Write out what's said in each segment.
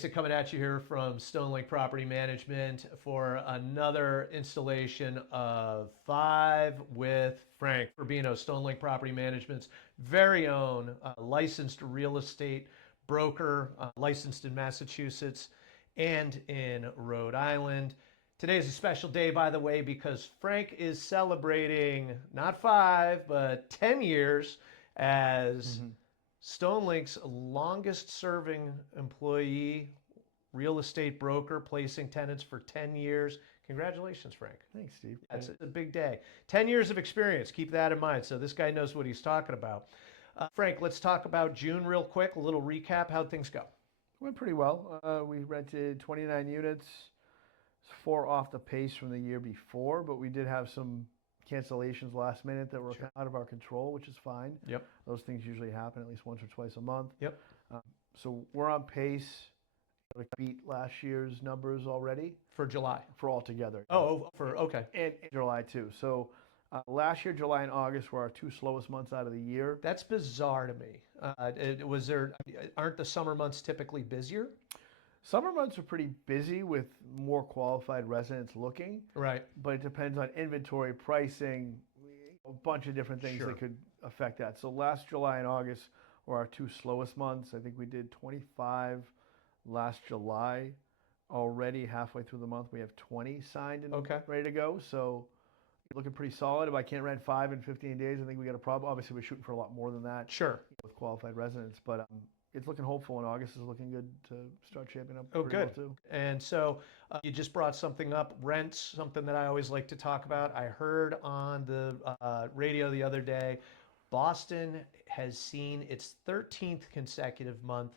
Jason coming at you here from Stonelink Property Management for another installation of 5 with Frank Urbino, Stonelink Property Management's very own licensed real estate broker, licensed in Massachusetts and in Rhode Island. Today is a special day, by the way, because Frank is celebrating not 5, but 10 years as Stonelink's longest serving employee, real estate broker, placing tenants for 10 years. Congratulations, Frank. Thanks, Steve. That's a big day. 10 years of experience. Keep that in mind. So this guy knows what he's talking about. Frank, let's talk about June real quick. A little recap. How'd things go? Went pretty well. We rented 29 units, 4 off the pace from the year before, but we did have some cancellations last minute that were out of our control, which is fine. Yep. Those things usually happen at least once or twice a month. Yep. So we're on pace to beat last year's numbers already. For July? For all together. Okay. And July too. So last year, July and August were our 2 slowest months out of the year. That's bizarre to me. Aren't the summer months typically busier? Summer months are pretty busy with more qualified residents looking. Right. But it depends on inventory, pricing, a bunch of different things that could affect that. So last July and August were our 2 slowest months. I think we did 25 last July. Already halfway through the month, we have 20 signed and ready to go. So looking pretty solid. If I can't rent 5 in 15 days, I think we got a problem. Obviously, we're shooting for a lot more than that. Sure. With qualified residents, but it's looking hopeful, and August is looking good to start shaping up. Oh, good. Well too. And so you just brought something up, rents, something that I always like to talk about. I heard on the radio the other day, Boston has seen its 13th consecutive month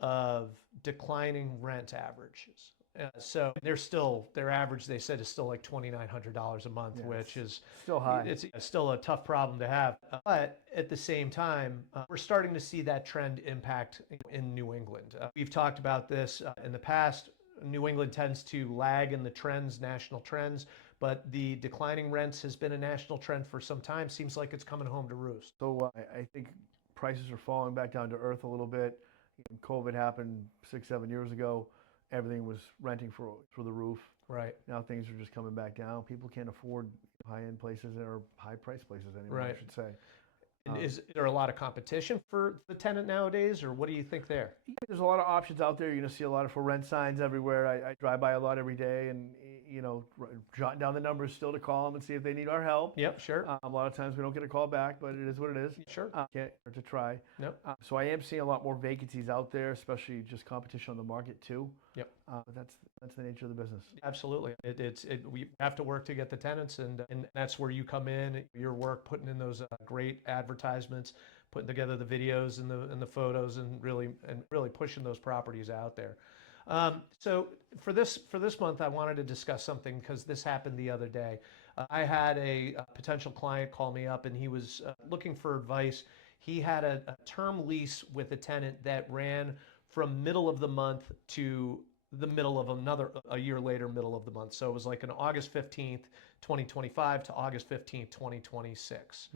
of declining rent averages. So their average, they said, is still like $2,900 a month, which is still high. It's still a tough problem to have. But at the same time, we're starting to see that trend impact in New England. We've talked about this in the past. New England tends to lag in the trends, national trends, but the declining rents has been a national trend for some time. Seems like it's coming home to roost. So I think prices are falling back down to earth a little bit. COVID happened 6-7 years ago. Everything was renting for the roof. Right. Now things are just coming back down. People can't afford high-end places or high-priced places anymore, I should say. And is there a lot of competition for the tenant nowadays, or what do you think there? There's a lot of options out there. You're going to see a lot of for rent signs everywhere. I drive by a lot every day and, jotting down the numbers still to call them and see if they need our help. Yep, sure. A lot of times we don't get a call back, but it is what it is. Sure. Can't hurt to try. Nope. So I am seeing a lot more vacancies out there, especially just competition on the market too. Yep. But that's the nature of the business. Absolutely. We have to work to get the tenants, and that's where you come in. Your work, putting in those great advertisements, putting together the videos and the photos, and really pushing those properties out there. So for this month, I wanted to discuss something because this happened the other day. I had a potential client call me up, and he was looking for advice. He had a term lease with a tenant that ran from middle of the month to the middle of a year later, middle of the month. So it was like an August 15th, 2025 to August 15th, 2026.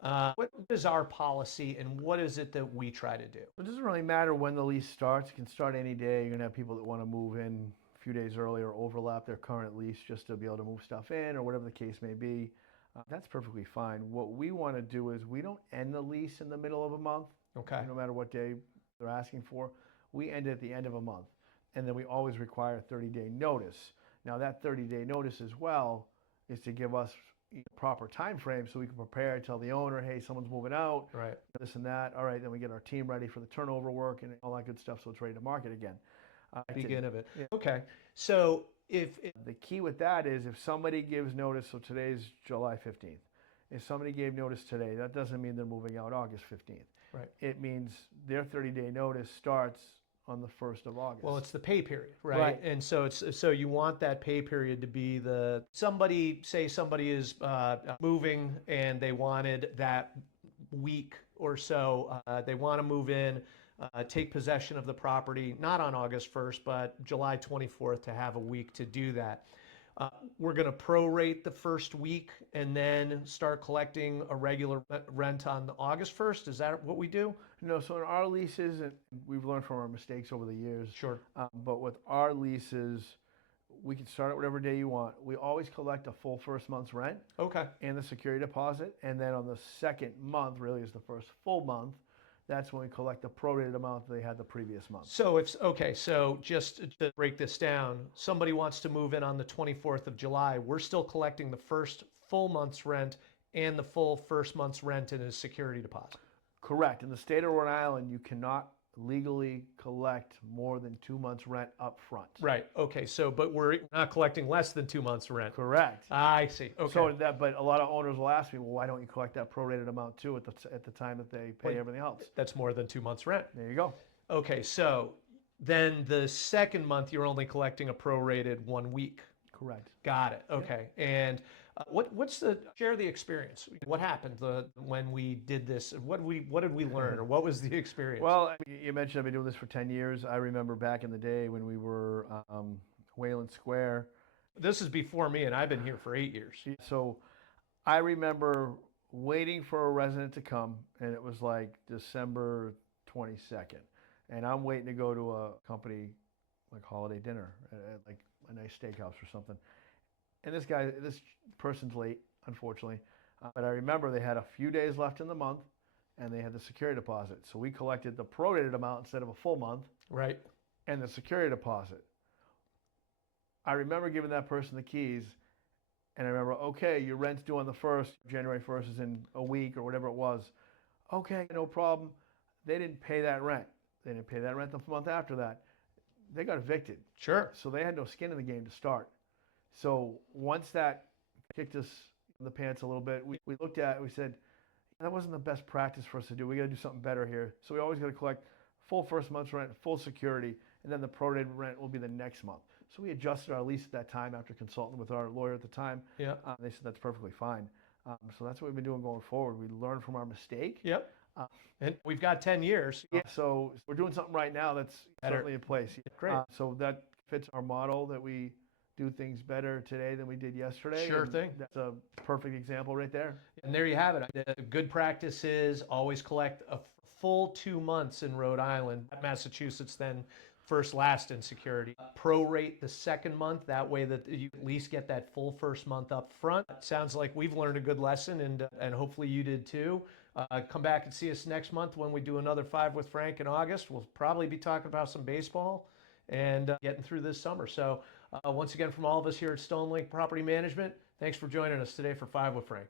What is our policy, and what is it that we try to do? It doesn't really matter when the lease starts. It can start any day. You're going to have people that want to move in a few days early or overlap their current lease just to be able to move stuff in or whatever the case may be. That's perfectly fine. What we want to do is we don't end the lease in the middle of a month. Okay. No matter what day they're asking for. We end it at the end of a month. And then we always require a 30-day notice. Now that 30-day notice as well is to give us proper time frame so we can prepare, tell the owner, hey, someone's moving out, right, this and that. All right, then we get our team ready for the turnover work and all that good stuff so it's ready to market again. Begin of it. Yeah. Okay. So if the key with that is if somebody gives notice, so today's July 15th. If somebody gave notice today, that doesn't mean they're moving out August 15th. Right. It means their 30-day notice starts on the 1st of August. Well, it's the pay period, right? And so so you want that pay period to be somebody is moving and they wanted that week or so, they want to move in, take possession of the property, not on August 1st, but July 24th to have a week to do that. We're going to prorate the first week and then start collecting a regular rent on August 1st. Is that what we do? No, so in our leases, and we've learned from our mistakes over the years. Sure. But with our leases, we can start at whatever day you want. We always collect a full first month's rent Okay. and the security deposit, and then on the second month, really is the first full month. That's when we collect the prorated amount that they had the previous month. So okay, so just to break this down, somebody wants to move in on the 24th of July. We're still collecting the first full month's rent and the full first month's rent in a security deposit. Correct. In the state of Rhode Island, you cannot legally collect more than 2 months' rent up front. Right. Okay. So, but we're not collecting less than 2 months' rent. Correct. I see. Okay. So but a lot of owners will ask me, well, why don't you collect that prorated amount too at the time that they pay everything else? That's more than 2 months' rent. There you go. Okay. So then the second month, you're only collecting a prorated 1 week. Correct. Got it. Okay. And share the experience? What happened when we did this? What did we learn, or what was the experience? Well, you mentioned I've been doing this for 10 years. I remember back in the day when we were Wayland Square. This is before me, and I've been here for 8 years. So I remember waiting for a resident to come, and it was like December 22nd. And I'm waiting to go to a company like holiday dinner at like a nice steakhouse or something. And this person's late, unfortunately. But I remember they had a few days left in the month, and they had the security deposit. So we collected the prorated amount instead of a full month. Right. And the security deposit. I remember giving that person the keys, and I remember, okay, your rent's due on the 1st, January 1st is in a week or whatever it was. Okay, no problem. They didn't pay that rent. They didn't pay that rent the month after that. They got evicted. Sure. So they had no skin in the game to start. So once that kicked us in the pants a little bit, we looked at it, we said, that wasn't the best practice for us to do. We got to do something better here. So we always got to collect full first month's rent, full security, and then the prorated rent will be the next month. So we adjusted our lease at that time after consulting with our lawyer at the time. Yeah. They said that's perfectly fine. So that's what we've been doing going forward. We learned from our mistake. Yep. And we've got 10 years. Yeah, so we're doing something right now that's certainly in place. Great. So that fits our model that we do things better today than we did yesterday. Sure and thing. That's a perfect example right there. And there you have it. The good practice is always collect a full 2 months in Rhode Island. Massachusetts then first, last in security. Prorate the second month. That way that you at least get that full first month up front. Sounds like we've learned a good lesson, and hopefully you did too. Come back and see us next month when we do another 5 with Frank in August. We'll probably be talking about some baseball and getting through this summer. So once again, from all of us here at Stonelink Property Management, thanks for joining us today for 5 with Frank.